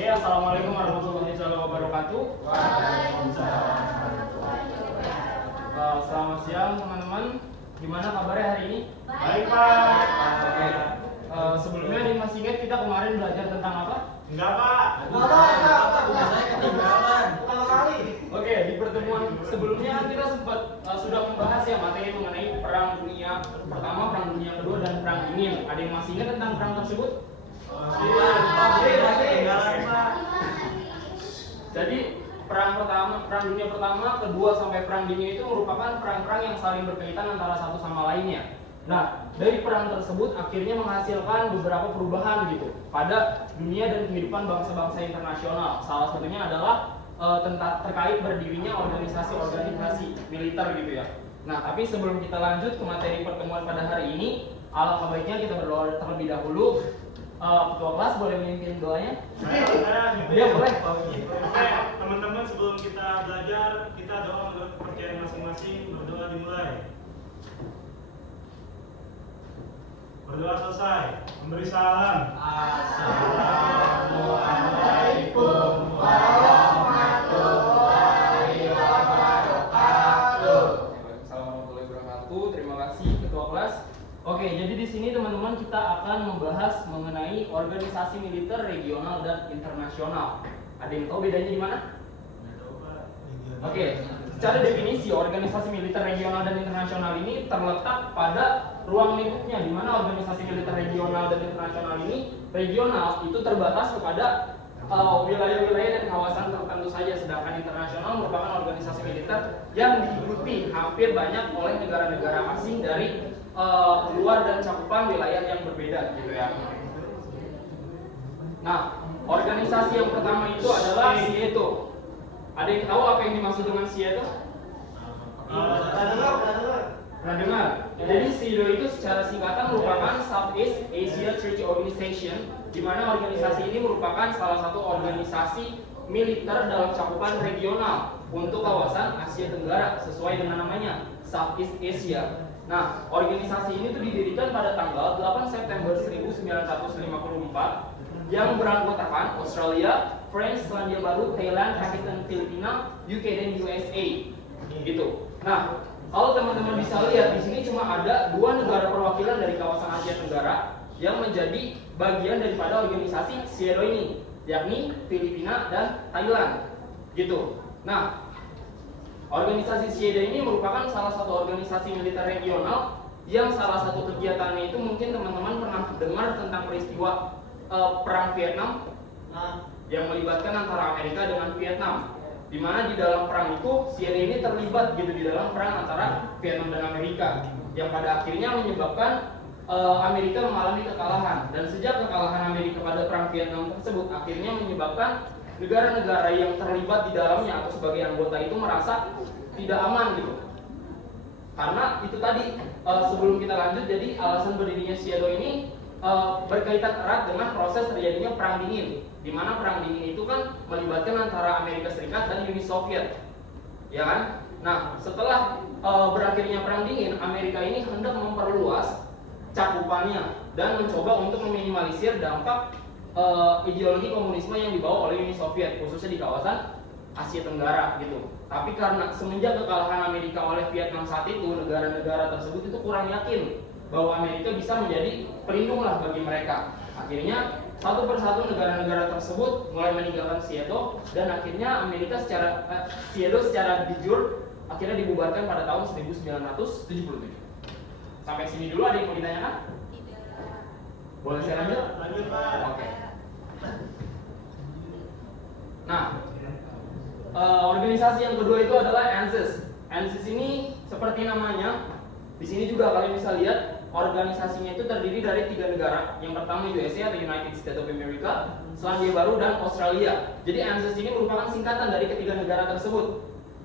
Oke, assalamualaikum warahmatullahi wabarakatuh. Waalaikumsalam. Selamat siang teman-teman. Gimana kabarnya hari ini? Baik, Pak. Oke. Sebelumnya nih masih ingat kita kemarin belajar tentang apa? Enggak, Pak. Tugas saya ketinggalan. Pertama kali. Oke, di pertemuan sebelumnya kita sempat sudah membahas ya materi mengenai Perang Dunia Pertama, Perang Dunia Kedua, dan Perang Dingin. Ada yang masih ingat tentang perang tersebut? Ketinggalan, Pak. Jadi perang pertama, perang dunia pertama, kedua sampai perang dingin itu merupakan perang-perang yang saling berkaitan antara satu sama lainnya. Nah, dari perang tersebut akhirnya menghasilkan beberapa perubahan gitu pada dunia dan kehidupan bangsa-bangsa internasional. Salah satunya adalah terkait berdirinya organisasi-organisasi militer gitu ya. Nah, tapi sebelum kita lanjut ke materi pertemuan pada hari ini, alangkah baiknya kita berdoa terlebih dahulu. Ketua kelas boleh memimpin doanya? Ya, boleh. Oke, teman-teman, sebelum kita belajar, kita doa menurut kepercayaan masing-masing. Berdoa dimulai. Berdoa selesai. Memberi salam. Assalamualaikum warahmatullahi wabarakatuh. Assalamualaikum warahmatullahi wabarakatuh. Terima kasih ketua kelas. Oke, jadi di sini teman-teman kita akan membahas mengenai organisasi militer regional dan internasional. Ada yang tahu bedanya di mana? Oke, secara definisi organisasi militer regional dan internasional ini terletak pada ruang lingkupnya, di mana organisasi militer regional dan internasional ini regional itu terbatas kepada wilayah-wilayah dan kawasan tertentu saja, sedangkan internasional merupakan organisasi militer yang diikuti hampir banyak oleh negara-negara asing dari luar dan cakupan wilayah yang berbeda gitu ya. Nah, organisasi yang pertama itu adalah SIETO. Ada yang tahu apa yang dimaksud dengan SIETO? Pernah dengar? Jadi SIETO itu secara singkatan merupakan Southeast Asia Treaty Organization, di mana organisasi ini merupakan salah satu organisasi militer dalam cakupan regional untuk kawasan Asia Tenggara sesuai dengan namanya Southeast Asia. Nah, organisasi ini tuh didirikan pada tanggal 8 September 1954 yang beranggotakan Australia, France, Selandia Baru, Thailand, Pakistan, Filipina, UK dan USA. Gitu. Nah, kalau teman-teman bisa lihat di sini cuma ada dua negara perwakilan dari kawasan Asia Tenggara yang menjadi bagian daripada organisasi SIETO ini, yakni Filipina dan Thailand. Gitu. Nah, organisasi SIETO ini merupakan salah satu organisasi militer regional yang salah satu kegiatannya itu mungkin teman-teman pernah dengar tentang peristiwa Perang Vietnam yang melibatkan antara Amerika dengan Vietnam, di mana di dalam perang itu SIETO ini terlibat gitu di dalam perang antara Vietnam dan Amerika yang pada akhirnya menyebabkan Amerika mengalami kekalahan, dan sejak kekalahan Amerika pada perang Vietnam tersebut akhirnya menyebabkan negara-negara yang terlibat di dalamnya atau sebagai anggota itu merasa tidak aman gitu. Karena itu tadi sebelum kita lanjut, jadi alasan berdirinya SIETO ini berkaitan erat dengan proses terjadinya perang dingin, di mana perang dingin itu kan melibatkan antara Amerika Serikat dan Uni Soviet, ya kan? Nah, setelah berakhirnya perang dingin, Amerika ini hendak memperluas cakupannya dan mencoba untuk meminimalisir dampak ideologi komunisme yang dibawa oleh Uni Soviet, khususnya di kawasan Asia Tenggara gitu. Tapi karena semenjak kekalahan Amerika oleh Vietnam saat itu, negara-negara tersebut itu kurang yakin bahwa Amerika bisa menjadi pelindung lah bagi mereka. Akhirnya satu persatu negara-negara tersebut mulai meninggalkan SIETO, dan akhirnya SIETO secara jujur akhirnya dibubarkan pada tahun 1977. Sampai sini dulu, ada yang mau ditanyakan? Boleh saya lanjut? Lanjut, Pak. Oke. Nah, organisasi yang kedua itu adalah ANZUS. ANZUS ini seperti namanya, di sini juga kalian bisa lihat organisasinya itu terdiri dari 3 negara. Yang pertama USA atau United States of America, Selandia Baru, dan Australia. Jadi ANZUS ini merupakan singkatan dari ketiga negara tersebut.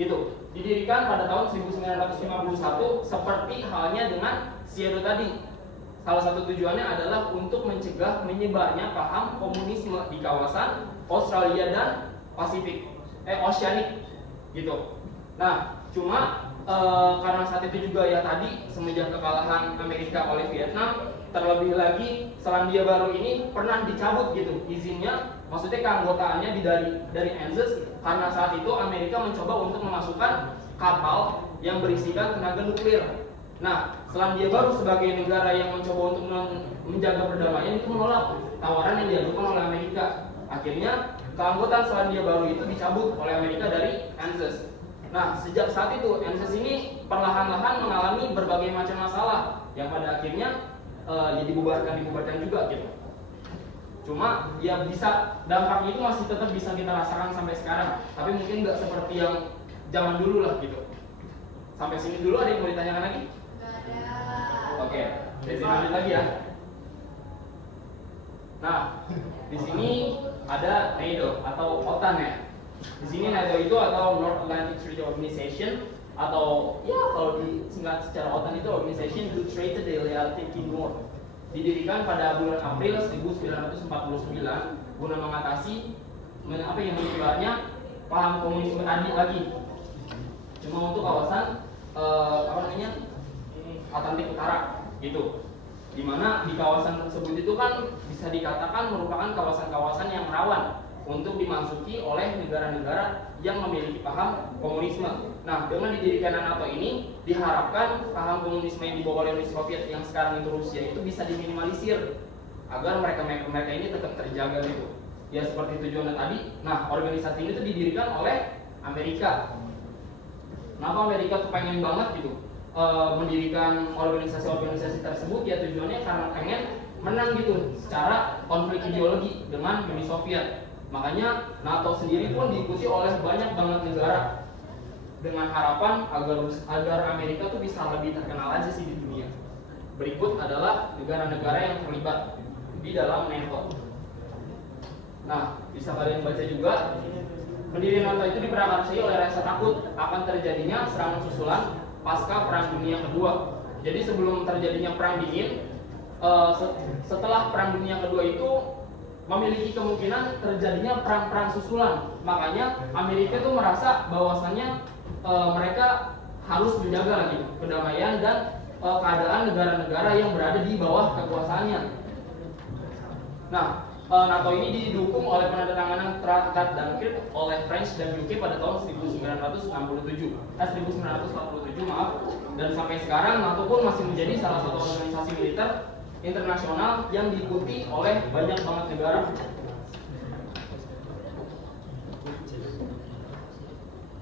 Gitu. Didirikan pada tahun 1951 seperti halnya dengan SIETO tadi. Salah satu tujuannya adalah untuk mencegah menyebarnya paham komunisme di kawasan Australia dan Oceanic gitu. Nah, cuma karena saat itu juga ya tadi semenjak kekalahan Amerika oleh Vietnam, terlebih lagi Selandia Baru ini pernah dicabut gitu izinnya maksudnya keanggotaannya dari ANZUS karena saat itu Amerika mencoba untuk memasukkan kapal yang berisikan tenaga nuklir. Nah, Selandia Baru sebagai negara yang mencoba untuk menjaga perdamaian itu menolak tawaran yang diajukan oleh Amerika. Akhirnya keanggotaan Selandia Baru itu dicabut oleh Amerika dari ANZUS. Nah, sejak saat itu ANZUS ini perlahan-lahan mengalami berbagai macam masalah yang pada akhirnya ya dibubarkan juga gitu. Cuma ya bisa dampaknya itu masih tetap bisa kita rasakan sampai sekarang, tapi mungkin nggak seperti yang zaman dulu lah gitu. Sampai sini dulu, ada yang mau ditanyakan lagi? Nggak ada. Oke, dari sini lanjut lagi ya. Nah, di sini ada NATO atau OTAN ya. Di sini NATO itu atau North Atlantic Treaty Organization atau ya kalau disingkat secara OTAN itu Organization to Trade the Atlantic North. Didirikan pada bulan April 1949 guna mengatasi apa yang menyebarnya paham komunisme tadi lagi. Cuma untuk kawasan Atlantik Utara gitu. Dimana di kawasan tersebut itu kan bisa dikatakan merupakan kawasan-kawasan yang rawan untuk dimasuki oleh negara-negara yang memiliki paham komunisme. Nah, dengan didirikan NATO ini diharapkan paham komunisme yang dibawa oleh Uni Soviet yang sekarang itu Rusia itu bisa diminimalisir agar mereka ini tetap terjaga gitu. Ya seperti tujuannya tadi. Nah, organisasi ini tuh didirikan oleh Amerika. Kenapa Amerika tuh pengen banget gitu mendirikan organisasi-organisasi tersebut? Ya tujuannya karena pengen menang gitu secara konflik ideologi dengan Uni Soviet. Makanya NATO sendiri pun diikuti oleh banyak banget negara dengan harapan agar Amerika tuh bisa lebih terkenal aja sih di dunia. Berikut adalah negara-negara yang terlibat di dalam NATO. Nah, bisa kalian baca juga. Pendirian NATO itu diprakarsai oleh rasa takut akan terjadinya serangan susulan pasca Perang Dunia Kedua. Jadi sebelum terjadinya Perang Dingin, setelah Perang Dunia Kedua itu memiliki kemungkinan terjadinya perang-perang susulan. Makanya Amerika itu merasa bahwasannya mereka harus menjaga lagi kedamaian dan keadaan negara-negara yang berada di bawah kekuasaannya. Nah, NATO ini didukung oleh penandatanganan Traktat Dunkirk oleh French dan UK pada tahun 1947, dan sampai sekarang NATO pun masih menjadi salah satu organisasi militer internasional yang diikuti oleh banyak banget negara.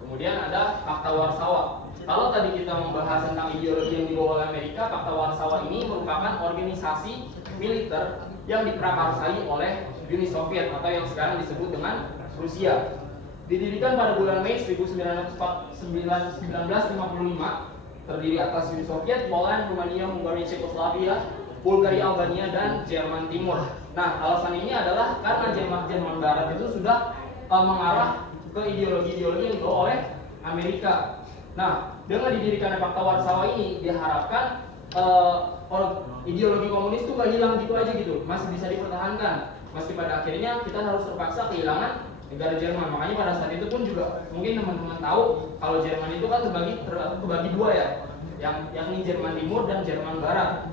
Kemudian ada Fakta Warsawa. Kalau tadi kita membahas tentang ideologi yang dibawa oleh Amerika, Fakta Warsawa ini merupakan organisasi militer yang diprakarsai oleh Uni Soviet atau yang sekarang disebut dengan Rusia. Didirikan pada bulan Mei 1955, terdiri atas Uni Soviet, Poland, Rumania, Hungaria, Czechoslovakia, Bulgaria, Albania, dan Jerman Timur. Nah, alasan ini adalah karena Jerman Barat itu sudah mengarah ke ideologi-ideologi yang dibawa oleh Amerika. Nah, dengan didirikannya Fakta Warsawa ini diharapkan ideologi komunis itu gak hilang gitu aja gitu, masih bisa dipertahankan. Meski pada akhirnya kita harus terpaksa kehilangan negara Jerman. Makanya pada saat itu pun juga mungkin teman-teman tahu kalau Jerman itu kan terbagi dua ya, yakni Jerman Timur dan Jerman Barat.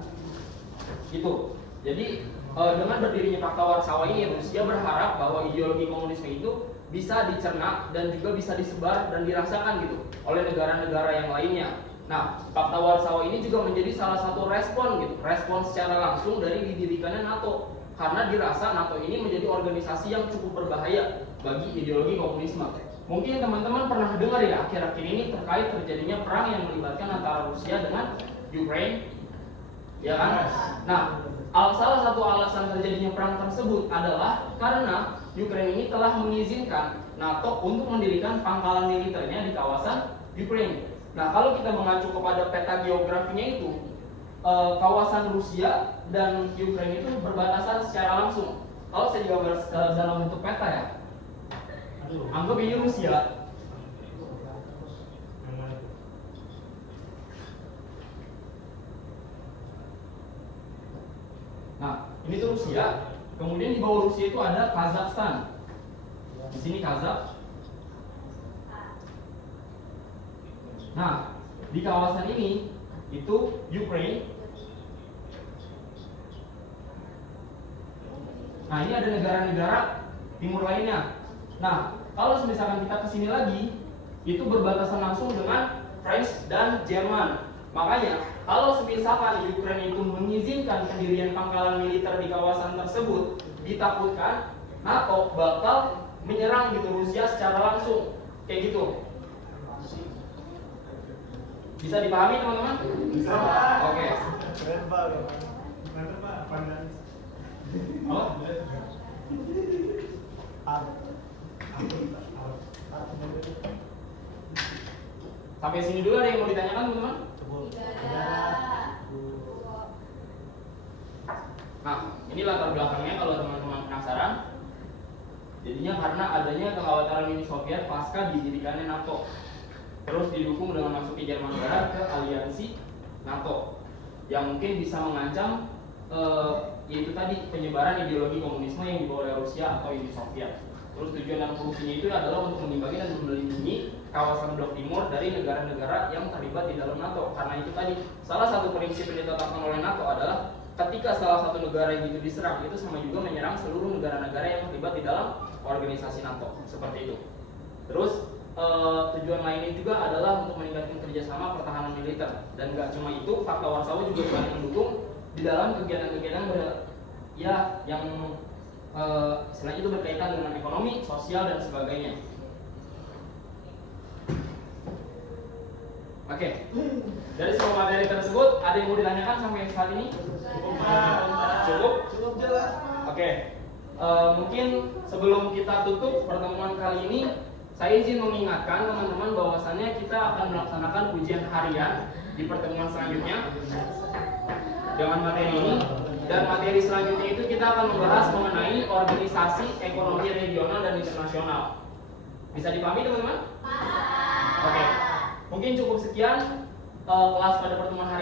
Gitu. Jadi dengan berdirinya Fakta Warsawa ini, Rusia berharap bahwa ideologi komunisme itu bisa dicerna dan juga bisa disebar dan dirasakan gitu oleh negara-negara yang lainnya. Nah, Fakta Warsawa ini juga menjadi salah satu respon secara langsung dari didirikannya NATO, karena dirasa NATO ini menjadi organisasi yang cukup berbahaya bagi ideologi komunisme. Mungkin teman-teman pernah dengar ya akhir-akhir ini terkait terjadinya perang yang melibatkan antara Rusia dengan Ukraine, ya kan? Nah, salah satu alasan terjadinya perang tersebut adalah karena Ukraine ini telah mengizinkan NATO untuk mendirikan pangkalan militernya di kawasan Ukraine. Nah, kalau kita mengacu kepada peta geografinya itu, kawasan Rusia dan Ukraine itu berbatasan secara langsung. Kalau saya gambar dalam bentuk peta ya, anggap ini Rusia. Nah, ini tuh Rusia. Kemudian di bawah Rusia itu ada Kazakhstan. Di sini Kazakh. Nah, di kawasan ini itu Ukraine. Nah, ini ada negara-negara timur lainnya. Nah, kalau misalkan kita kesini lagi, itu berbatasan langsung dengan French dan Jerman. Makanya, kalau misalkan Ukraina itu mengizinkan pendirian pangkalan militer di kawasan tersebut, ditakutkan NATO bakal menyerang gitu Rusia secara langsung, kayak gitu. Bisa dipahami teman-teman? Bisa. Oke. Keren banget. Nanti Pak, pandan. Oh, sampai sini dulu ada yang mau ditanyakan teman-teman? Tidak ada. Nah, ini latar belakangnya kalau teman-teman penasaran. Jadinya karena adanya kekhawatiran Uni Soviet pasca didirikannya NATO, terus didukung dengan masuknya Jerman Barat ke aliansi NATO, yang mungkin bisa mengancam yaitu tadi penyebaran ideologi komunisme yang dibawa oleh Rusia atau Uni Soviet. Terus tujuan dan fungsinya itu adalah untuk mengimbangi dan melindungi kawasan blok timur dari negara-negara yang terlibat di dalam NATO. Karena itu tadi salah satu prinsip yang ditetapkan oleh NATO adalah ketika salah satu negara yang itu diserang, itu sama juga menyerang seluruh negara-negara yang terlibat di dalam organisasi NATO. Seperti itu. Terus tujuan lainnya juga adalah untuk meningkatkan kerjasama pertahanan militer. Dan gak cuma itu, Fakta Warsawa juga saling mendukung di dalam kegiatan-kegiatan yang selain itu berkaitan dengan ekonomi, sosial, dan sebagainya. Oke, dari semua materi tersebut ada yang mau ditanyakan sampai saat ini? Cukup? Cukup jelas. Oke, mungkin sebelum kita tutup pertemuan kali ini, saya izin mengingatkan teman-teman bahwasannya kita akan melaksanakan ujian harian di pertemuan selanjutnya dengan materi ini. Dan materi selanjutnya itu kita akan membahas mengenai organisasi ekonomi regional dan internasional. Bisa dipahami teman-teman? Oke, mungkin cukup sekian kelas pada pertemuan hari